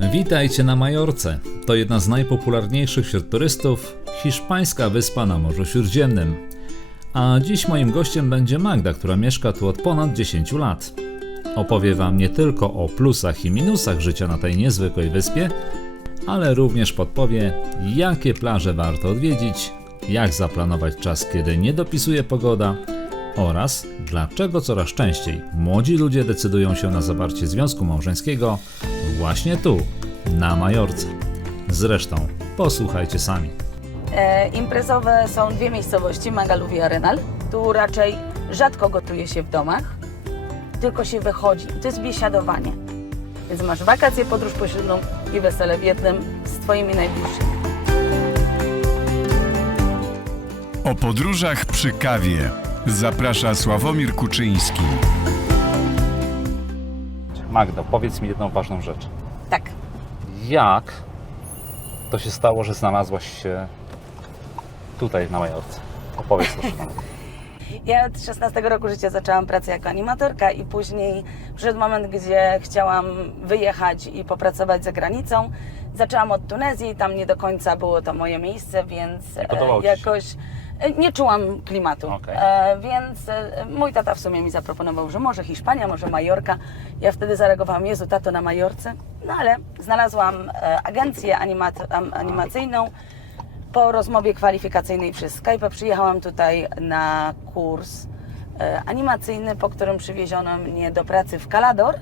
Witajcie na Majorce. To jedna z najpopularniejszych wśród turystów, hiszpańska wyspa na Morzu Śródziemnym. A dziś moim gościem będzie Magda, która mieszka tu od ponad 10 lat. Opowie Wam nie tylko o plusach i minusach życia na tej niezwykłej wyspie, ale również podpowie, jakie plaże warto odwiedzić, jak zaplanować czas, kiedy nie dopisuje pogoda oraz dlaczego coraz częściej młodzi ludzie decydują się na zawarcie związku małżeńskiego właśnie tu, na Majorce. Zresztą posłuchajcie sami. Imprezowe są dwie miejscowości, Magaluf i Arenal. Tu raczej rzadko gotuje się w domach, tylko się wychodzi. To jest biesiadowanie. Więc masz wakacje, podróż poślubną i wesele w jednym z Twoimi najbliższymi. O podróżach przy kawie zaprasza Sławomir Kuczyński. Magdo, powiedz mi jedną ważną rzecz. Tak. Jak to się stało, że znalazłaś się tutaj na Majorce? Opowiedz proszę nam. Ja od 16 roku życia zaczęłam pracę jako animatorka i później przyszedł moment, gdzie chciałam wyjechać i popracować za granicą. Zaczęłam od Tunezji, tam nie do końca było to moje miejsce, więc jakoś nie czułam klimatu. Okay. Więc mój tata w sumie mi zaproponował, że może Hiszpania, może Majorka. Ja wtedy zareagowałam, Jezu, tato, na Majorce. No ale znalazłam agencję animacyjną. Po rozmowie kwalifikacyjnej przez Skype'a przyjechałam tutaj na kurs animacyjny, po którym przywieziono mnie do pracy w Calador.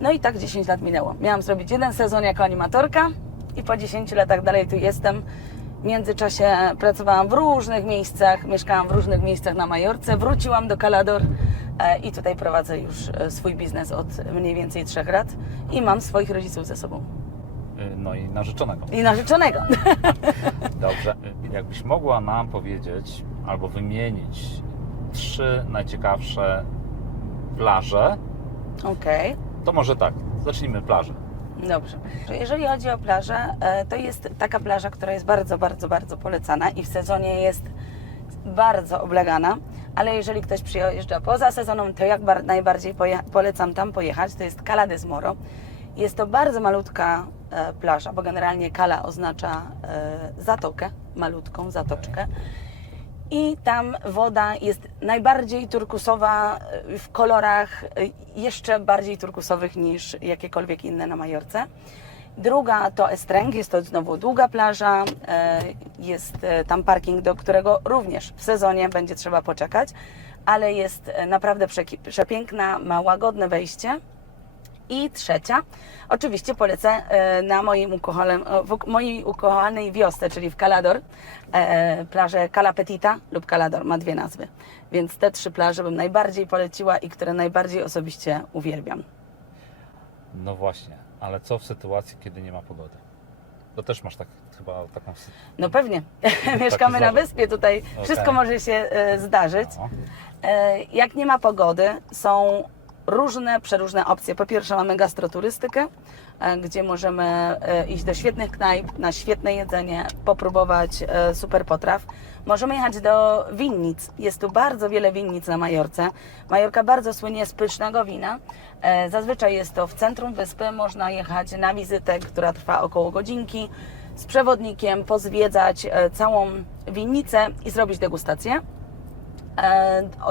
No i tak 10 lat minęło. Miałam zrobić jeden sezon jako animatorka i po 10 latach dalej tu jestem. W międzyczasie pracowałam w różnych miejscach, mieszkałam w różnych miejscach na Majorce, wróciłam do Calador i tutaj prowadzę już swój biznes od mniej więcej 3 lat i mam swoich rodziców ze sobą. No i narzeczonego. I narzeczonego. Dobrze. Jakbyś mogła nam powiedzieć albo wymienić 3 najciekawsze plaże, Okej. to może tak, zacznijmy plażę. Dobrze. Jeżeli chodzi o plażę, to jest taka plaża, która jest bardzo, bardzo, bardzo polecana i w sezonie jest bardzo oblegana, ale jeżeli ktoś przyjeżdża poza sezonem, to jak najbardziej polecam tam pojechać, to jest Cala de Moro. Jest to bardzo malutka plaża, bo generalnie Cala oznacza zatokę, malutką zatoczkę. I tam woda jest najbardziej turkusowa w kolorach jeszcze bardziej turkusowych niż jakiekolwiek inne na Majorce. Druga to Estrengue, jest to znowu długa plaża, jest tam parking, do którego również w sezonie będzie trzeba poczekać, ale jest naprawdę przepiękna, ma łagodne wejście. I trzecia, oczywiście polecę na mojej ukochanej wiosce, czyli w Calador, plażę Cala Petita lub Calador, ma 2 nazwy. Więc te 3 plaże bym najbardziej poleciła i które najbardziej osobiście uwielbiam. No właśnie, ale co w sytuacji, kiedy nie ma pogody? To też masz chyba taką sytuację. No pewnie, mieszkamy na wyspie, tutaj wszystko może się zdarzyć. No. Jak nie ma pogody, są przeróżne opcje. Po pierwsze mamy gastroturystykę, gdzie możemy iść do świetnych knajp, na świetne jedzenie, popróbować super potraw. Możemy jechać do winnic. Jest tu bardzo wiele winnic na Majorce. Majorka bardzo słynie z pysznego wina. Zazwyczaj jest to w centrum wyspy. Można jechać na wizytę, która trwa około godzinki, z przewodnikiem, pozwiedzać całą winnicę i zrobić degustację.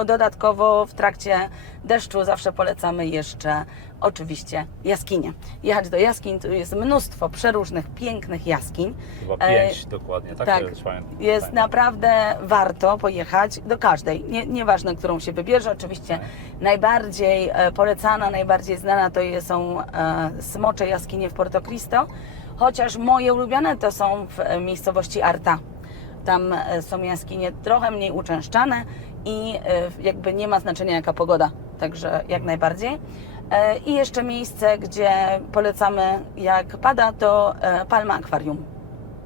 Dodatkowo w trakcie deszczu zawsze polecamy jeszcze oczywiście jaskinie. Jechać do jaskiń, tu jest mnóstwo przeróżnych, pięknych jaskiń. Chyba 5 dokładnie, tak? Tak, jest naprawdę warto pojechać do każdej, nieważne którą się wybierze. Oczywiście najbardziej polecana, najbardziej znana to są smocze jaskinie w Porto Cristo, chociaż moje ulubione to są w miejscowości Arta. Tam są jaskinie trochę mniej uczęszczane i jakby nie ma znaczenia jaka pogoda, także jak najbardziej. I jeszcze miejsce, gdzie polecamy jak pada, to Palma Akwarium,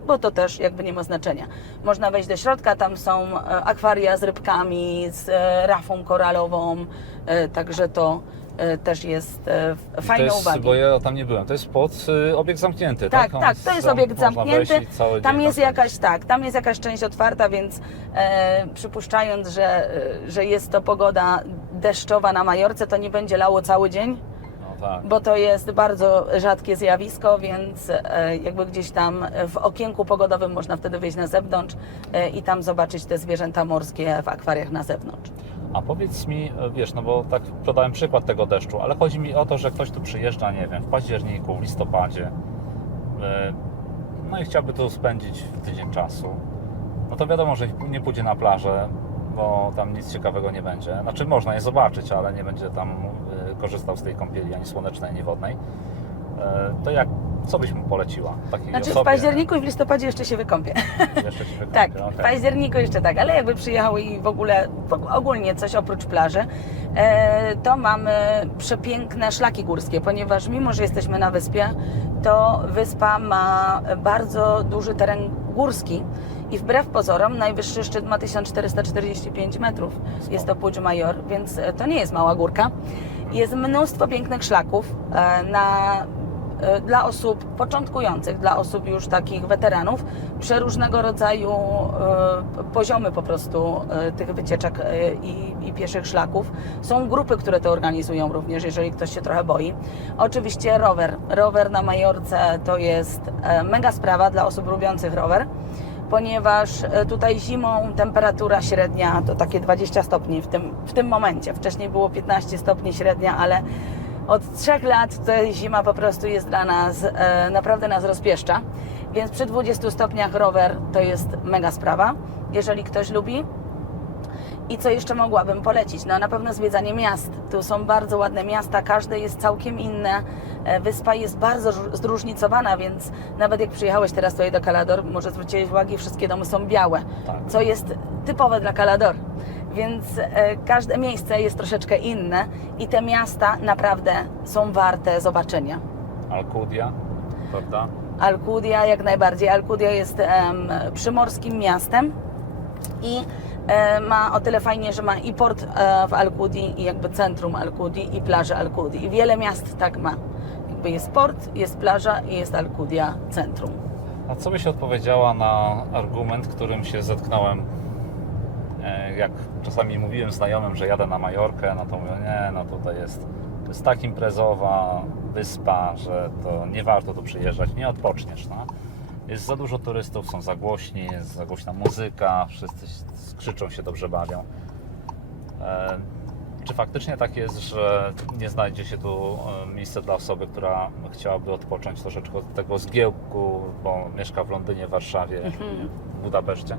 bo to też jakby nie ma znaczenia. Można wejść do środka, tam są akwaria z rybkami, z rafą koralową, także to też jest fajne uwagi. Bo ja tam nie byłem, to jest obiekt zamknięty, tak? Tak, to jest obiekt zamknięty. Tam jest jakaś część otwarta, więc przypuszczając, że jest to pogoda deszczowa na Majorce, to nie będzie lało cały dzień. tak. bo to jest bardzo rzadkie zjawisko, więc jakby gdzieś tam w okienku pogodowym można wtedy wyjść na zewnątrz i tam zobaczyć te zwierzęta morskie w akwariach na zewnątrz. A powiedz mi, wiesz, no bo tak podałem przykład tego deszczu, ale chodzi mi o to, że ktoś tu przyjeżdża, nie wiem, w październiku, w listopadzie, no i chciałby tu spędzić tydzień czasu. No to wiadomo, że nie pójdzie na plażę, bo tam nic ciekawego nie będzie. Znaczy można je zobaczyć, ale nie będzie tam korzystał z tej kąpieli ani słonecznej, ani wodnej. To co byś mu poleciła takiej Znaczy w osobie? październiku i w listopadzie jeszcze się wykąpię. Jeszcze ci wykąpię, Tak, okej. w październiku jeszcze tak, ale jakby przyjechał i w ogóle ogólnie coś oprócz plaży, to mamy przepiękne szlaki górskie, ponieważ mimo, że jesteśmy na wyspie, to wyspa ma bardzo duży teren górski i wbrew pozorom najwyższy szczyt ma 1445 metrów. Jest to Puig Mayor, więc to nie jest mała górka. Jest mnóstwo pięknych szlaków dla osób początkujących, dla osób już takich weteranów, przeróżnego rodzaju poziomy po prostu tych wycieczek i pieszych szlaków. Są grupy, które to organizują również, jeżeli ktoś się trochę boi. Oczywiście rower. Rower na Majorce to jest mega sprawa dla osób lubiących rower, ponieważ tutaj zimą temperatura średnia to takie 20 stopni w tym momencie. Wcześniej było 15 stopni średnia, ale od 3 lat ta zima po prostu jest dla nas, naprawdę nas rozpieszcza. Więc przy 20 stopniach rower to jest mega sprawa, jeżeli ktoś lubi. I co jeszcze mogłabym polecić? No na pewno zwiedzanie miast. Tu są bardzo ładne miasta, każde jest całkiem inne. Wyspa jest bardzo zróżnicowana, więc nawet jak przyjechałeś teraz tutaj do Calador, może zwróciłeś uwagę, wszystkie domy są białe, Tak. co jest typowe dla Calador. Więc każde miejsce jest troszeczkę inne i te miasta naprawdę są warte zobaczenia. Alcudia, prawda? Alcudia jak najbardziej. Alcudia jest przymorskim miastem i ma o tyle fajnie, że ma i port w Alcudii, i jakby centrum Alcudii, i plażę Alcudii. I wiele miast tak ma. Jakby jest port, jest plaża i jest Alcudia centrum. A co byś odpowiedziała na argument, którym się zetknąłem, jak czasami mówiłem znajomym, że jadę na Majorkę, no to mówią, nie, no tutaj to jest tak imprezowa wyspa, że to nie warto tu przyjeżdżać, nie odpoczniesz, no. Jest za dużo turystów, są za głośni, jest za głośna muzyka, wszyscy krzyczą się, dobrze bawią. Czy faktycznie tak jest, że nie znajdzie się tu miejsca dla osoby, która chciałaby odpocząć troszeczkę od tego zgiełku, bo mieszka w Londynie, Warszawie, w Budapeszcie?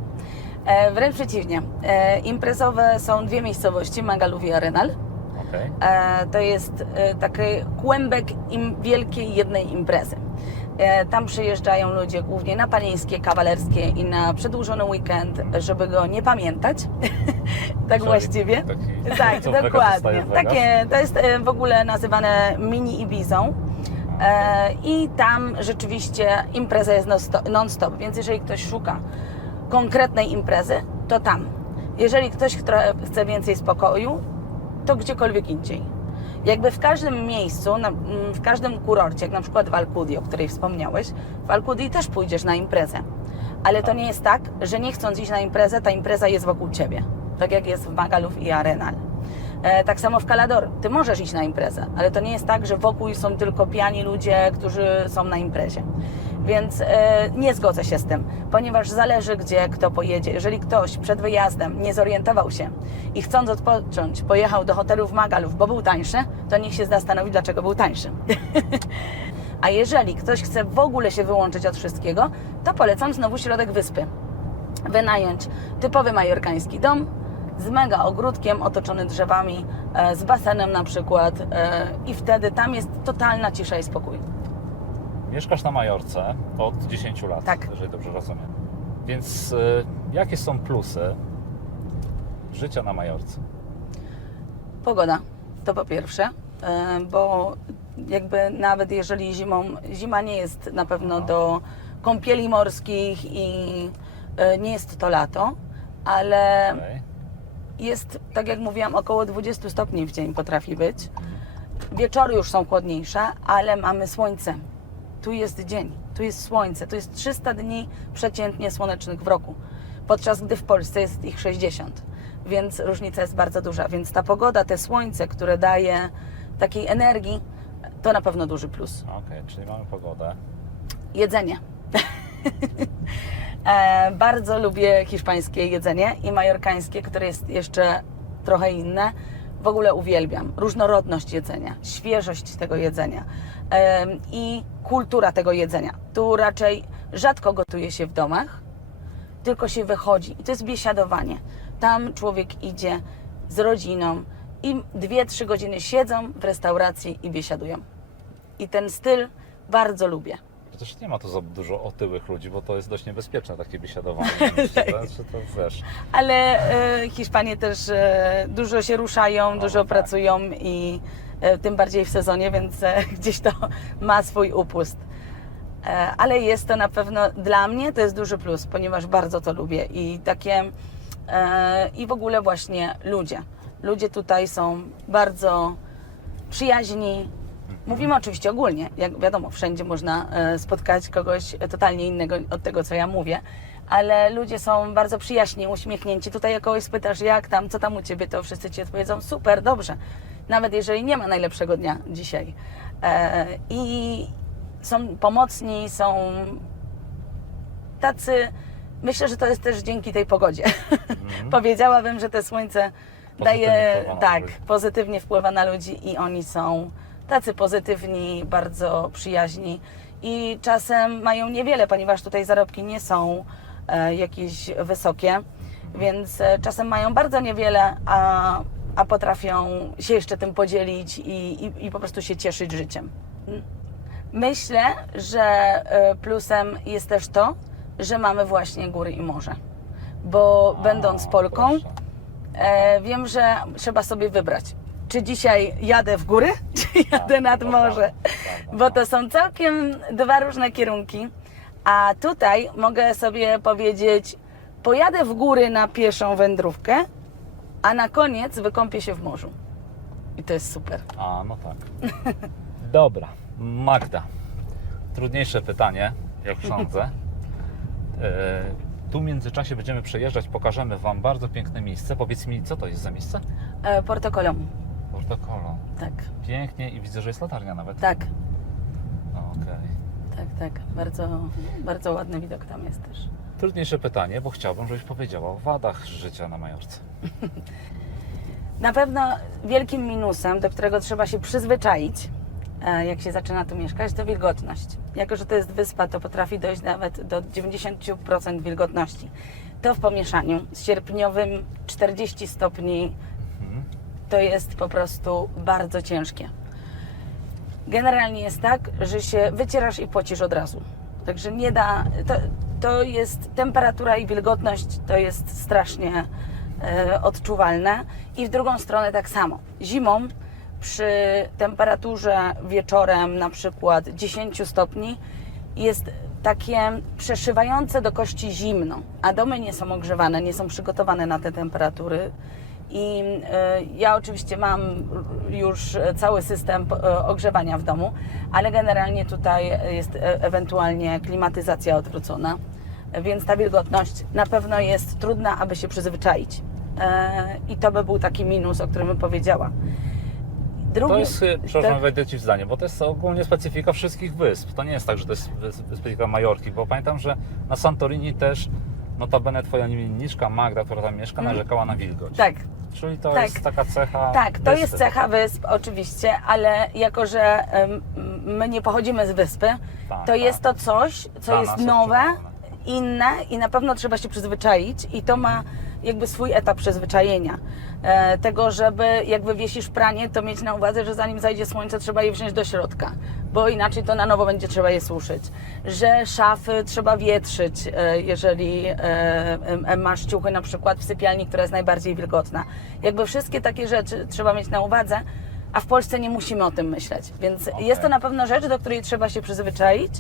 Wręcz przeciwnie. Imprezowe są dwie miejscowości, Magaluf i Arenal. Okay. To jest taki kłębek wielkiej jednej imprezy. Tam przyjeżdżają ludzie głównie na panieńskie, kawalerskie i na przedłużony weekend, żeby go nie pamiętać. Tak właściwie. Tak, dokładnie. To jest w ogóle nazywane mini Ibizą. I tam rzeczywiście impreza jest non-stop, więc jeżeli ktoś szuka konkretnej imprezy, to tam. Jeżeli ktoś chce więcej spokoju, to gdziekolwiek indziej. Jakby w każdym miejscu, w każdym kurorcie, jak na przykład w Alcudii, o której wspomniałeś, w Alcudii też pójdziesz na imprezę. Ale to nie jest tak, że nie chcąc iść na imprezę, ta impreza jest wokół Ciebie. Tak jak jest w Magaluf i Arenal. Tak samo w Calador. Ty możesz iść na imprezę, ale to nie jest tak, że wokół są tylko pijani ludzie, którzy są na imprezie. Więc nie zgodzę się z tym, ponieważ zależy, gdzie kto pojedzie. Jeżeli ktoś przed wyjazdem nie zorientował się i chcąc odpocząć, pojechał do hotelu w Magaluf, bo był tańszy, to niech się zastanowi, dlaczego był tańszy. A jeżeli ktoś chce w ogóle się wyłączyć od wszystkiego, to polecam znowu środek wyspy. Wynająć typowy majorkański dom z mega ogródkiem otoczony drzewami, z basenem na przykład i wtedy tam jest totalna cisza i spokój. Mieszkasz na Majorce od 10 lat, tak, jeżeli dobrze rozumiem. Więc jakie są plusy życia na Majorce? Pogoda, to po pierwsze, bo jakby nawet jeżeli zima nie jest na pewno do kąpieli morskich i nie jest to lato, ale jest, tak jak mówiłam, około 20 stopni w dzień potrafi być. Wieczory już są chłodniejsze, ale mamy słońce. Tu jest dzień, tu jest słońce, tu jest 300 dni przeciętnie słonecznych w roku, podczas gdy w Polsce jest ich 60, więc różnica jest bardzo duża. Więc ta pogoda, te słońce, które daje takiej energii, To na pewno duży plus. Okej, czyli mamy pogodę. Jedzenie. Bardzo lubię hiszpańskie jedzenie i majorkańskie, które jest jeszcze trochę inne. W ogóle uwielbiam. Różnorodność jedzenia, świeżość tego jedzenia i kultura tego jedzenia. Tu raczej rzadko gotuje się w domach, tylko się wychodzi. I to jest biesiadowanie. Tam człowiek idzie z rodziną i 2-3 godziny siedzą w restauracji i biesiadują. I ten styl bardzo lubię. Przecież nie ma tu za dużo otyłych ludzi, bo to jest dość niebezpieczne takie biesiadowanie. Czy to wiesz? Ale Hiszpanie też dużo się ruszają, dużo tak. pracują i tym bardziej w sezonie, więc gdzieś to ma swój upust. Ale jest to na pewno dla mnie to jest duży plus, ponieważ bardzo to lubię i takie i w ogóle właśnie ludzie. Ludzie tutaj są bardzo przyjaźni. Mówimy oczywiście ogólnie, jak wiadomo, wszędzie można spotkać kogoś totalnie innego od tego, co ja mówię, ale ludzie są bardzo przyjaźni, uśmiechnięci. Tutaj jak kogoś spytasz, jak tam, co tam u Ciebie, to wszyscy Ci odpowiedzą, super, dobrze. Nawet jeżeli nie ma najlepszego dnia dzisiaj. I są pomocni, są tacy, myślę, że to jest też dzięki tej pogodzie. Powiedziałabym, że to słońce daje, wpływa na tak, ludzi. pozytywnie wpływa na ludzi i oni są tacy pozytywni, bardzo przyjaźni i czasem mają niewiele, ponieważ tutaj zarobki nie są jakieś wysokie, więc czasem mają bardzo niewiele, a potrafią się jeszcze tym podzielić i po prostu się cieszyć życiem. Myślę, że plusem jest też to, że mamy właśnie góry i morze, bo będąc Polką, Proszę. wiem, że trzeba sobie wybrać, czy dzisiaj jadę w góry, czy jadę nad to morze, prawda. bo to są całkiem dwa różne kierunki, a tutaj mogę sobie powiedzieć, pojadę w góry na pieszą wędrówkę, a na koniec wykąpię się w morzu. I to jest super. A, no tak. Dobra, Magda. Trudniejsze pytanie, jak sądzę. Tu w międzyczasie będziemy przejeżdżać, pokażemy Wam bardzo piękne miejsce. Powiedz mi, co to jest za miejsce? Porto Colom. Porto Colom. Tak, Pięknie i widzę, że jest latarnia nawet. tak, No, okej. tak. Bardzo, bardzo ładny widok tam jest też. Trudniejsze pytanie, bo chciałbym, żebyś powiedziała o wadach życia na Majorce. Na pewno wielkim minusem, do którego trzeba się przyzwyczaić, jak się zaczyna tu mieszkać, to wilgotność. Jako że to jest wyspa, to potrafi dojść nawet do 90% wilgotności. To w pomieszaniu z sierpniowym 40 stopni to jest po prostu bardzo ciężkie. Generalnie jest tak, że się wycierasz i pocisz od razu. Także nie da, to jest temperatura i wilgotność, to jest strasznie odczuwalne. I w drugą stronę tak samo. Zimą przy temperaturze wieczorem na przykład 10 stopni jest takie przeszywające do kości zimno, a domy nie są ogrzewane, nie są przygotowane na te temperatury. I ja oczywiście mam już cały system ogrzewania w domu, ale generalnie tutaj jest ewentualnie klimatyzacja odwrócona, więc ta wilgotność na pewno jest trudna, aby się przyzwyczaić. I to by był taki minus, o którym bym powiedziała. Drugi, To jest, przepraszam, tak, wejdę Ci w zdanie, bo to jest ogólnie specyfika wszystkich wysp. To nie jest tak, że to jest specyfika Majorki, bo pamiętam, że na Santorini też notabene Twoja imienniczka Magda, która tam mieszka, narzekała na wilgoć. tak. Czyli to Tak. jest taka cecha Tak, to wyspy. jest cecha wysp oczywiście, ale jako, że my nie pochodzimy z wyspy, Tak, to jest to coś, co Dla jest nas nowe, odczuwalne. inne i na pewno trzeba się przyzwyczaić i to ma jakby swój etap przyzwyczajenia. Tego, żeby jak wywiesisz pranie, to mieć na uwadze, że zanim zajdzie słońce, trzeba je wziąć do środka, bo inaczej to na nowo będzie trzeba je suszyć. Że szafy trzeba wietrzyć, jeżeli masz ciuchy na przykład w sypialni, która jest najbardziej wilgotna. Jakby wszystkie takie rzeczy trzeba mieć na uwadze, a w Polsce nie musimy o tym myśleć. Więc jest to na pewno rzecz, do której trzeba się przyzwyczaić.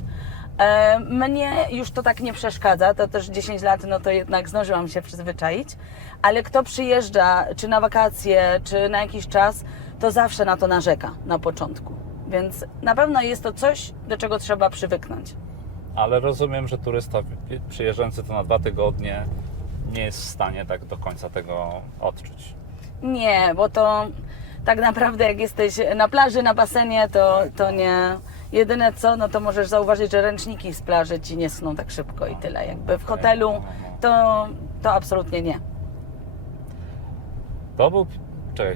Mnie już to tak nie przeszkadza, to też 10 lat, no to jednak zdążyłam się przyzwyczaić, ale kto przyjeżdża, czy na wakacje, czy na jakiś czas, to zawsze na to narzeka na początku. Więc na pewno jest to coś, do czego trzeba przywyknąć. Ale rozumiem, że turysta przyjeżdżający tu na 2 tygodnie nie jest w stanie tak do końca tego odczuć. Nie, bo to tak naprawdę jak jesteś na plaży, na basenie, to nie. Jedyne co, no to możesz zauważyć, że ręczniki z plaży ci nie sną tak szybko i tyle. Jakby w hotelu to absolutnie nie. To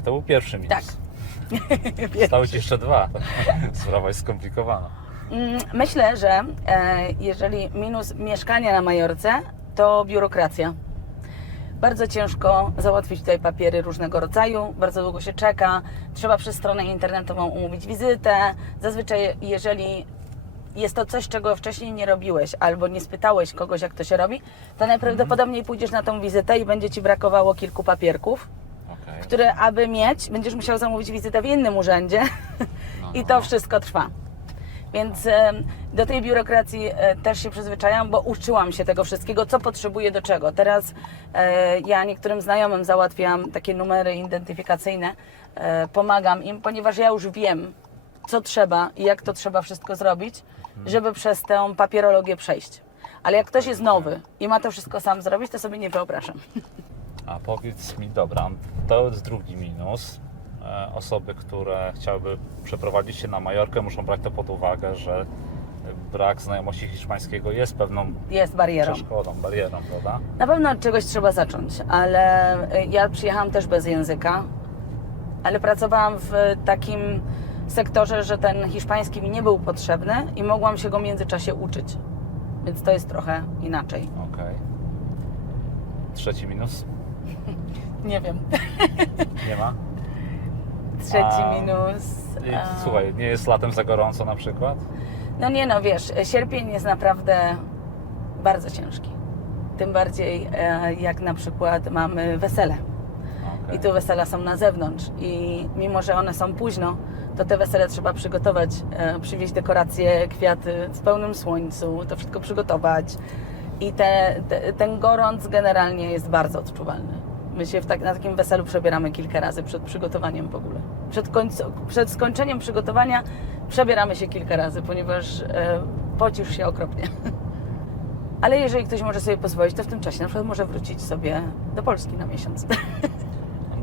był pierwszy minus. Tak. Stały ci jeszcze dwa. Sprawa jest skomplikowana. Myślę, że jeżeli minus mieszkania na Majorce, to biurokracja. Bardzo ciężko załatwić tutaj papiery różnego rodzaju, bardzo długo się czeka, trzeba przez stronę internetową umówić wizytę. Zazwyczaj jeżeli jest to coś, czego wcześniej nie robiłeś albo nie spytałeś kogoś, jak to się robi, to najprawdopodobniej pójdziesz na tą wizytę i będzie Ci brakowało kilku papierków, Okay. które aby mieć, będziesz musiał zamówić wizytę w innym urzędzie i to wszystko trwa. Więc do tej biurokracji też się przyzwyczajam, bo uczyłam się tego wszystkiego, co potrzebuję do czego. Teraz ja niektórym znajomym załatwiam takie numery identyfikacyjne, pomagam im, ponieważ ja już wiem, co trzeba i jak to trzeba wszystko zrobić, żeby przez tę papierologię przejść. Ale jak ktoś jest nowy i ma to wszystko sam zrobić, to sobie nie wyobrażam. A powiedz mi, dobra, to jest drugi minus. Osoby, które chciałyby przeprowadzić się na Majorkę, muszą brać to pod uwagę, że brak znajomości hiszpańskiego jest pewną Jest barierą. przeszkodą, barierą, prawda? Na pewno od czegoś trzeba zacząć, ale ja przyjechałam też bez języka, ale pracowałam w takim sektorze, że ten hiszpański mi nie był potrzebny i mogłam się go w międzyczasie uczyć. Więc to jest trochę inaczej. Okej. Trzeci minus? Nie wiem. Nie ma? Trzeci minus. Słuchaj, nie jest latem za gorąco na przykład? No nie no, wiesz, sierpień jest naprawdę bardzo ciężki. Tym bardziej jak na przykład mamy wesele. Okej. I tu wesela są na zewnątrz i mimo, że one są późno, to te wesele trzeba przygotować, przywieźć dekoracje, kwiaty w pełnym słońcu, to wszystko przygotować. I ten gorąc generalnie jest bardzo odczuwalny. My się na takim weselu przebieramy kilka razy przed przygotowaniem w ogóle. Przed skończeniem przygotowania przebieramy się kilka razy, ponieważ pocisz się okropnie. Ale jeżeli ktoś może sobie pozwolić, to w tym czasie na przykład może wrócić sobie do Polski na miesiąc.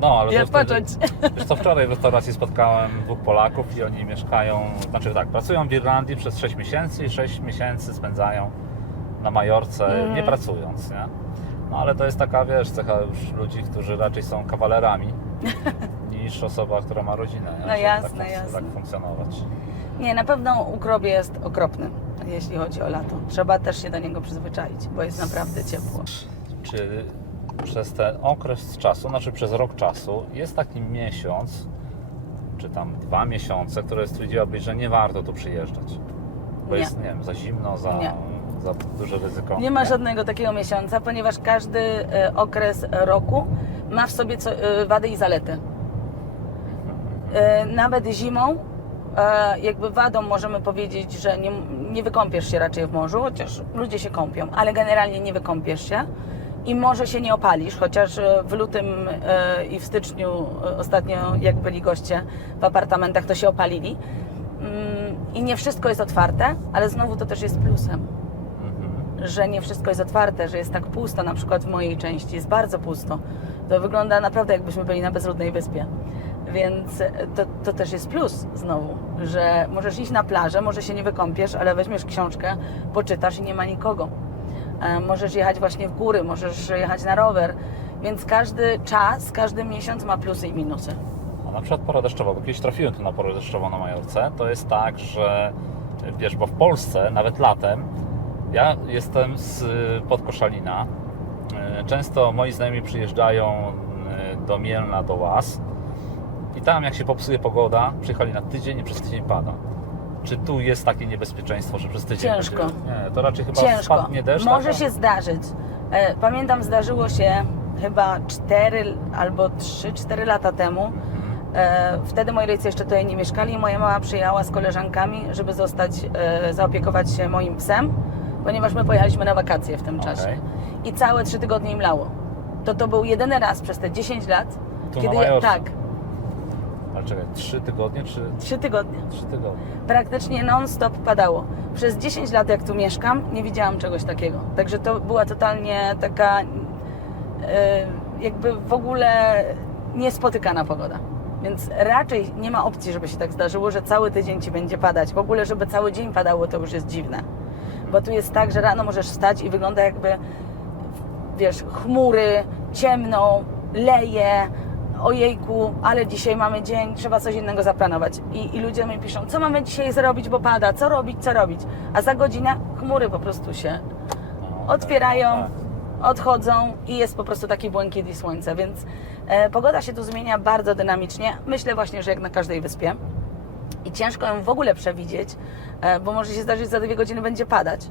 No, ale I to wtedy, odpocząć. wiesz co, wczoraj w restauracji spotkałem dwóch Polaków i oni mieszkają, znaczy tak, pracują w Irlandii przez 6 miesięcy i 6 miesięcy spędzają na Majorce, nie pracując, nie? No ale to jest taka, wiesz, cecha już ludzi, którzy raczej są kawalerami niż osoba, która ma rodzinę, nie? No Żeby jasne, tak, jasne. tak funkcjonować. Nie, na pewno Ukropie jest okropny, jeśli chodzi o lato. Trzeba też się do niego przyzwyczaić, bo jest naprawdę ciepło. Czy przez ten okres czasu, znaczy przez rok czasu, jest taki miesiąc, czy tam 2 miesiące, które stwierdziłabyś, że nie warto tu przyjeżdżać? Bo Nie. jest, nie wiem, za zimno, za duże ryzyko. Nie ma żadnego takiego miesiąca, ponieważ każdy okres roku ma w sobie wady i zalety. Nawet zimą, jakby wadą możemy powiedzieć, że nie wykąpiesz się raczej w morzu, chociaż ludzie się kąpią, ale generalnie nie wykąpiesz się i może się nie opalisz, chociaż w lutym i w styczniu ostatnio, jak byli goście w apartamentach, to się opalili. I nie wszystko jest otwarte, ale znowu to też jest plusem, że nie wszystko jest otwarte, że jest tak pusto, na przykład w mojej części jest bardzo pusto. To wygląda naprawdę, jakbyśmy byli na bezludnej wyspie. Więc to też jest plus znowu, że możesz iść na plażę, może się nie wykąpiesz, ale weźmiesz książkę, poczytasz i nie ma nikogo. Możesz jechać właśnie w góry, możesz jechać na rower, więc każdy czas, każdy miesiąc ma plusy i minusy. A na przykład pora deszczowa, bo kiedyś trafiłem tu na porę deszczową na Majorce, to jest tak, że wiesz, bo w Polsce, nawet latem, ja jestem pod Koszalina, często moi znajomi przyjeżdżają do Mielna, do Łaz i tam jak się popsuje pogoda, przyjechali na tydzień i przez tydzień pada. Czy tu jest takie niebezpieczeństwo, że przez tydzień Ciężko. będzie... Nie, to raczej chyba Ciężko. spadnie deszcz. Może taka... się zdarzyć. Pamiętam, zdarzyło się chyba 4 albo 3-4 lata temu. Wtedy moi rodzice jeszcze tutaj nie mieszkali i moja mama przyjechała z koleżankami, żeby zaopiekować się moim psem, ponieważ my pojechaliśmy na wakacje w tym czasie. I całe 3 tygodnie im lało. To był jedyny raz przez te 10 lat, Tu kiedy na Majorce? tak, Ale czekaj, 3 tygodnie czy... 3 tygodnie. 3 tygodnie. Praktycznie non-stop padało. Przez 10 lat, jak tu mieszkam, nie widziałam czegoś takiego. Także to była totalnie taka jakby w ogóle niespotykana pogoda. Więc raczej nie ma opcji, żeby się tak zdarzyło, że cały tydzień Ci będzie padać. W ogóle, żeby cały dzień padało, to już jest dziwne. Bo tu jest tak, że rano możesz wstać i wygląda jakby, wiesz, chmury, ciemno, leje, ojejku, ale dzisiaj mamy dzień, trzeba coś innego zaplanować. I ludzie mi piszą, co mamy dzisiaj zrobić, bo pada, co robić. A za godzinę chmury po prostu się otwierają, odchodzą i jest po prostu taki błękit i słońce, więc pogoda się tu zmienia bardzo dynamicznie. Myślę właśnie, że jak na każdej wyspie. I ciężko ją w ogóle przewidzieć, bo może się zdarzyć, że za 2 godziny będzie padać.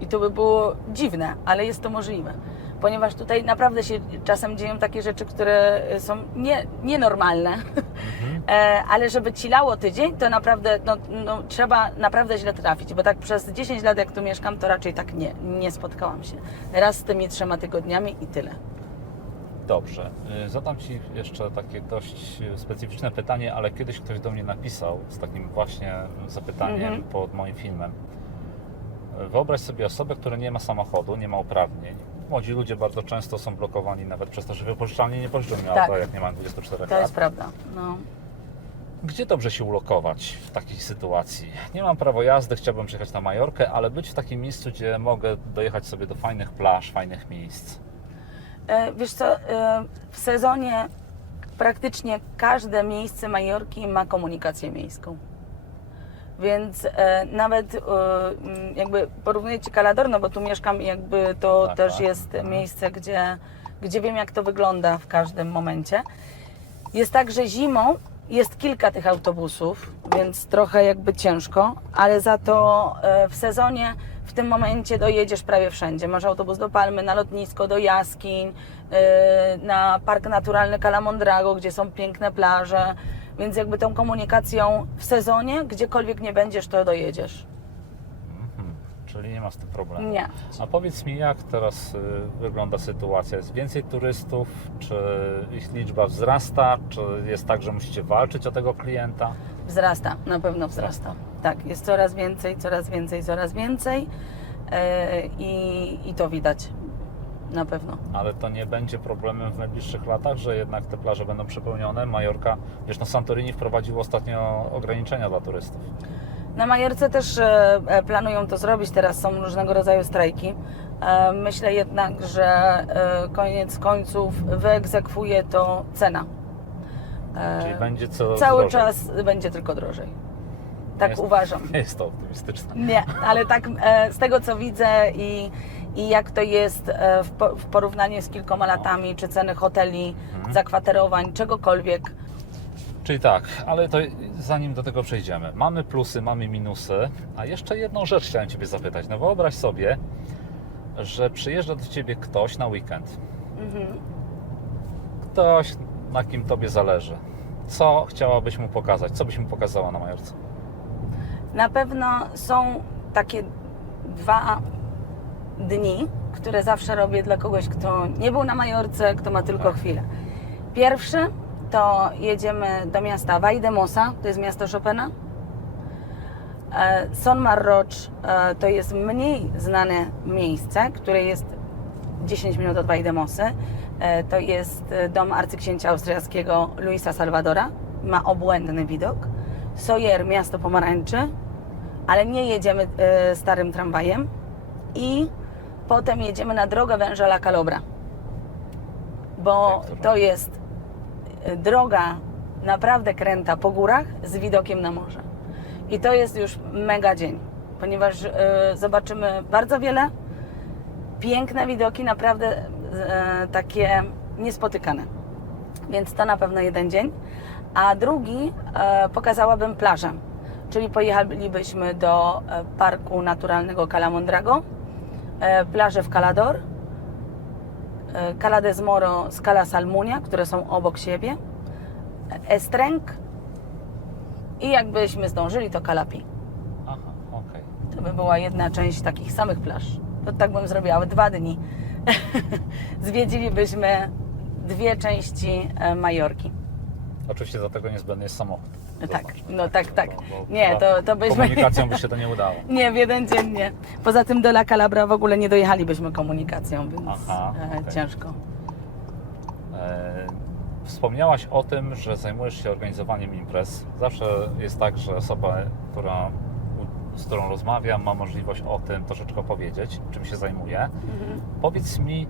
I to by było dziwne, ale jest to możliwe. Ponieważ tutaj naprawdę się czasem dzieją takie rzeczy, które są nienormalne. Ale żeby ci lało tydzień, to naprawdę trzeba naprawdę źle trafić, bo tak przez 10 lat jak tu mieszkam, to raczej tak nie spotkałam się. Raz z tymi 3 tygodniami i tyle. Dobrze. Zadam Ci jeszcze takie dość specyficzne pytanie, ale kiedyś ktoś do mnie napisał z takim właśnie zapytaniem pod moim filmem. Wyobraź sobie osobę, która nie ma samochodu, nie ma uprawnień. Młodzi ludzie bardzo często są blokowani nawet przez to, że wypożyczalnie nie pożyczą mi auta, jak nie mam 24 lat. To jest prawda. No. Gdzie dobrze się ulokować w takiej sytuacji? Nie mam prawa jazdy, chciałbym przyjechać na Majorkę, ale być w takim miejscu, gdzie mogę dojechać sobie do fajnych plaż, fajnych miejsc. Wiesz co, w sezonie praktycznie każde miejsce Majorki ma komunikację miejską. Więc nawet jakby porównuję Ci Cala d'Or, no bo tu mieszkam i jakby to też jest miejsce, gdzie wiem, jak to wygląda w każdym momencie. Jest tak, że zimą jest kilka tych autobusów, więc trochę jakby ciężko, ale za to w sezonie w tym momencie dojedziesz prawie wszędzie. Masz autobus do Palmy, na lotnisko, do jaskiń, na Park Naturalny Cala Mondrago, gdzie są piękne plaże, więc jakby tą komunikacją w sezonie, gdziekolwiek nie będziesz, to dojedziesz. Czyli nie ma z tym problemu. Nie. A powiedz mi, jak teraz wygląda sytuacja? Jest więcej turystów? Czy ich liczba wzrasta? Czy jest tak, że musicie walczyć o tego klienta? Wzrasta, na pewno wzrasta. Tak, jest coraz więcej, i to widać. Na pewno. Ale to nie będzie problemem w najbliższych latach, że jednak te plaże będą przepełnione? Majorka, wiesz, no Santorini wprowadziło ostatnio ograniczenia dla turystów. Na Majorce też planują to zrobić, teraz są różnego rodzaju strajki. Myślę jednak, że koniec końców wyegzekwuje to cena. Czyli będzie co Cały drożej. czas będzie tylko drożej. Tak uważam. Nie jest to optymistyczne. Nie, ale tak z tego co widzę i jak to jest w porównaniu z kilkoma latami, czy ceny hoteli, zakwaterowań, czegokolwiek. Czyli tak, ale to zanim do tego przejdziemy, mamy plusy, mamy minusy, a jeszcze jedną rzecz chciałem Ciebie zapytać. No wyobraź sobie, że przyjeżdża do Ciebie ktoś na weekend. Ktoś, na kim Tobie zależy. Co chciałabyś mu pokazać? Co byś mu pokazała na Majorce? Na pewno są takie 2 dni, które zawsze robię dla kogoś, kto nie był na Majorce, kto ma tylko chwilę. Pierwszy to jedziemy do miasta Valldemosa, to jest miasto Chopina. Son Marroch to jest mniej znane miejsce, które jest 10 minut od Valldemosy. To jest dom arcyksięcia austriackiego Luisa Salvadora. Ma obłędny widok. Sóller, miasto pomarańczy, ale nie jedziemy starym tramwajem. I potem jedziemy na drogę węża La Calobra, bo to jest droga naprawdę kręta po górach z widokiem na morze. I to jest już mega dzień, ponieważ zobaczymy bardzo wiele, piękne widoki, naprawdę takie niespotykane. Więc to na pewno jeden dzień. A drugi pokazałabym plażę, czyli pojechalibyśmy do Parku Naturalnego Cala Mondrago, plaże w Cala d'Or, Cala de Moro z Cala Salmunia, które są obok siebie, Estrenc i jakbyśmy zdążyli, to Cala Pi. Aha, okej. To by była jedna część takich samych plaż. To tak bym zrobiła, 2 dni. Zwiedzilibyśmy 2 części Majorki. Oczywiście do tego niezbędny jest samochód. Tak, no tak. Bo Nie, to byśmy... komunikacją by się to nie udało. Nie, w jeden dzień nie. Poza tym do La Calabra w ogóle nie dojechalibyśmy komunikacją, więc Aha, okej. ciężko. Wspomniałaś o tym, że zajmujesz się organizowaniem imprez. Zawsze jest tak, że osoba, z którą rozmawiam, ma możliwość o tym troszeczkę opowiedzieć, czym się zajmuje. Powiedz mi,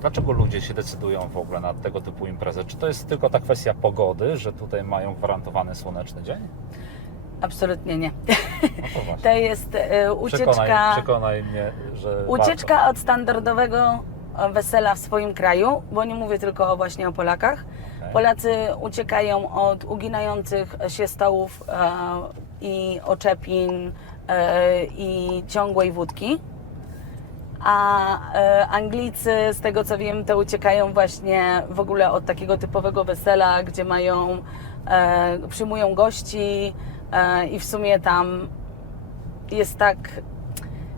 dlaczego ludzie się decydują w ogóle na tego typu imprezę? Czy to jest tylko ta kwestia pogody, że tutaj mają gwarantowany słoneczny dzień? Absolutnie nie. No to właśnie. To jest ucieczka... Przekonaj mnie, że Ucieczka warto. od standardowego wesela w swoim kraju, bo nie mówię tylko właśnie o Polakach. Okej. Polacy uciekają od uginających się stołów i oczepin i ciągłej wódki, a Anglicy, z tego co wiem, to uciekają właśnie w ogóle od takiego typowego wesela, gdzie przyjmują gości i w sumie tam jest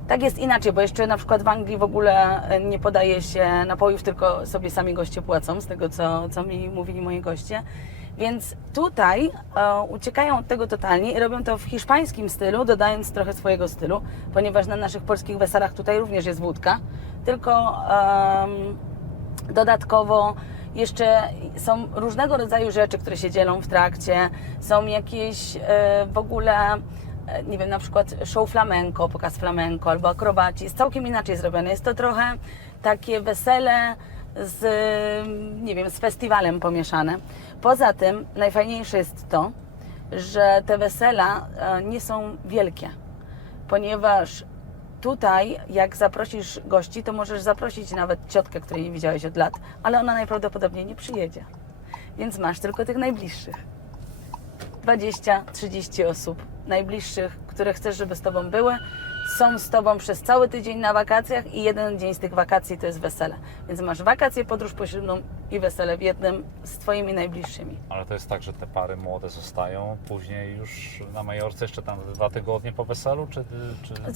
tak jest inaczej, bo jeszcze na przykład w Anglii w ogóle nie podaje się napojów, tylko sobie sami goście płacą, z tego co mi mówili moi goście. Więc tutaj uciekają od tego totalnie i robią to w hiszpańskim stylu, dodając trochę swojego stylu, ponieważ na naszych polskich weselach tutaj również jest wódka, tylko dodatkowo jeszcze są różnego rodzaju rzeczy, które się dzielą w trakcie, są jakieś w ogóle, nie wiem, na przykład show flamenco, pokaz flamenco albo akrobaci, jest całkiem inaczej zrobione. Jest to trochę takie wesele z, nie wiem, z festiwalem pomieszane. Poza tym najfajniejsze jest to, że te wesela nie są wielkie, ponieważ tutaj jak zaprosisz gości, to możesz zaprosić nawet ciotkę, której nie widziałeś od lat, ale ona najprawdopodobniej nie przyjedzie. Więc masz tylko tych najbliższych. 20-30 osób najbliższych, które chcesz, żeby z Tobą były, są z Tobą przez cały tydzień na wakacjach i jeden dzień z tych wakacji to jest wesele. Więc masz wakacje, podróż poślubną i wesele w jednym z Twoimi najbliższymi. Ale to jest tak, że te pary młode zostają później już na Majorce jeszcze tam 2 tygodnie po weselu, czy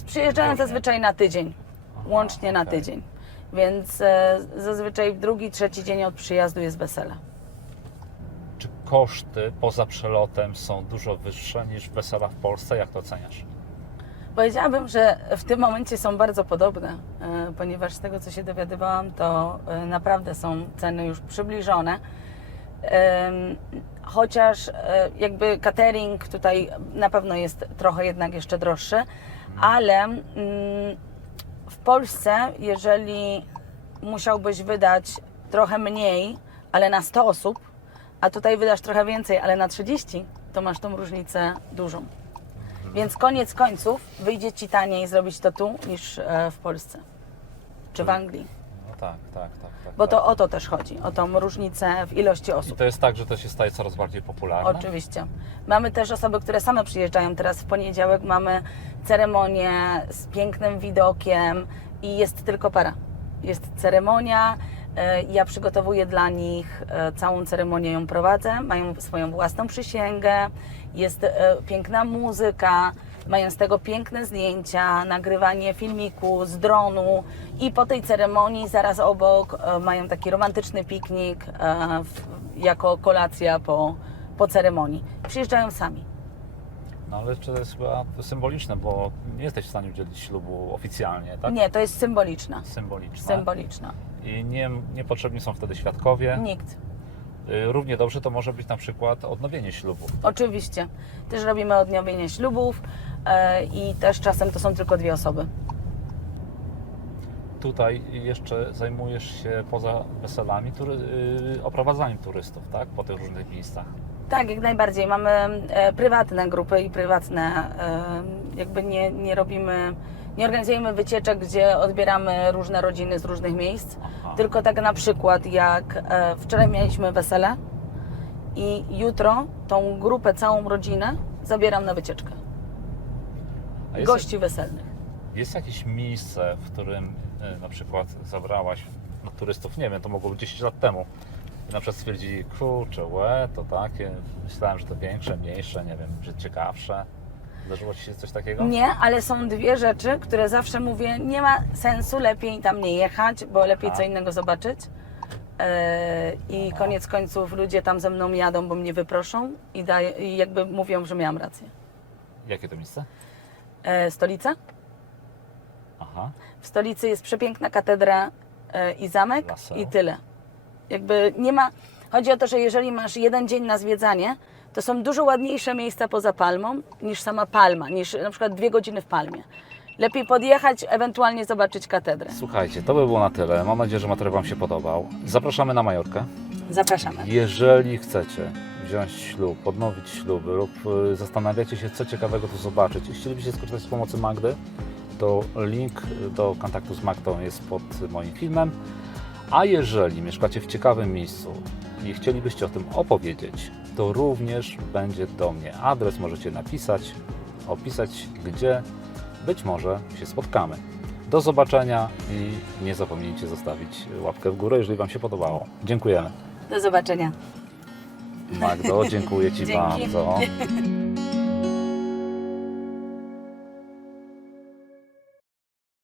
Przyjeżdżają różnie? zazwyczaj na tydzień, łącznie na okej. tydzień. Więc zazwyczaj w drugi, trzeci dzień od przyjazdu jest wesele. Czy koszty poza przelotem są dużo wyższe niż wesela w Polsce? Jak to oceniasz? Powiedziałabym, że w tym momencie są bardzo podobne, ponieważ z tego co się dowiadywałam, to naprawdę są ceny już przybliżone. Chociaż jakby catering tutaj na pewno jest trochę jednak jeszcze droższy, ale w Polsce, jeżeli musiałbyś wydać trochę mniej, ale na 100 osób, a tutaj wydasz trochę więcej, ale na 30, to masz tą różnicę dużą. Więc koniec końców wyjdzie Ci taniej zrobić to tu niż w Polsce czy w Anglii. No tak. Bo to tak. o to też chodzi, o tą różnicę w ilości I osób. to jest tak, że to się staje coraz bardziej popularne? Oczywiście. Mamy też osoby, które same przyjeżdżają. Teraz w poniedziałek mamy ceremonię z pięknym widokiem i jest tylko para. Jest ceremonia, ja przygotowuję dla nich całą ceremonię, ją prowadzę, mają swoją własną przysięgę, jest piękna muzyka, mają z tego piękne zdjęcia, nagrywanie filmiku z dronu i po tej ceremonii zaraz obok mają taki romantyczny piknik jako kolacja po ceremonii. Przyjeżdżają sami. No ale czy to jest chyba symboliczne, bo nie jesteś w stanie udzielić ślubu oficjalnie, tak? Nie, to jest symboliczna. Symboliczne. Symboliczna. I nie potrzebni są wtedy świadkowie. Nikt. Równie dobrze to może być na przykład odnowienie ślubu. Oczywiście. Też robimy odnowienie ślubów i też czasem to są tylko 2 osoby. Tutaj jeszcze zajmujesz się poza weselami oprowadzaniem turystów, tak? Po tych różnych miejscach. Tak, jak najbardziej. Mamy prywatne grupy i prywatne, jakby nie organizujemy wycieczek, gdzie odbieramy różne rodziny z różnych miejsc, Aha. tylko tak na przykład jak wczoraj mieliśmy wesele i jutro tą grupę, całą rodzinę zabieram na wycieczkę. A jest, Gości weselnych. jest jakieś miejsce, w którym na przykład zabrałaś turystów, nie wiem, to mogło być 10 lat temu. I na przykład stwierdzili, kurczę, to takie, myślałem, że to większe, mniejsze, nie wiem, czy ciekawsze. Zdarzyło Ci się coś takiego? Nie, ale są 2 rzeczy, które zawsze mówię, nie ma sensu, lepiej tam nie jechać, bo lepiej co innego zobaczyć. I koniec końców ludzie tam ze mną jadą, bo mnie wyproszą i jakby mówią, że miałam rację. Jakie to miejsce? Stolica. Aha. W stolicy jest przepiękna katedra i zamek Laseo. i tyle. jakby nie ma... Chodzi o to, że jeżeli masz jeden dzień na zwiedzanie, to są dużo ładniejsze miejsca poza Palmą niż sama Palma, niż na przykład 2 godziny w Palmie. Lepiej podjechać, ewentualnie zobaczyć katedrę. Słuchajcie, to by było na tyle. Mam nadzieję, że materiał Wam się podobał. Zapraszamy na Majorkę. Zapraszamy. Jeżeli chcecie wziąć ślub, odnowić śluby lub zastanawiacie się, co ciekawego tu zobaczyć i chcielibyście skorzystać z pomocy Magdy, to link do kontaktu z Magdą jest pod moim filmem. A jeżeli mieszkacie w ciekawym miejscu i chcielibyście o tym opowiedzieć, to również będzie do mnie adres, możecie napisać, opisać, gdzie być może się spotkamy. Do zobaczenia i nie zapomnijcie zostawić łapkę w górę, jeżeli Wam się podobało. Dziękujemy. Do zobaczenia. Magdo, dziękuję Ci Dzięki. bardzo.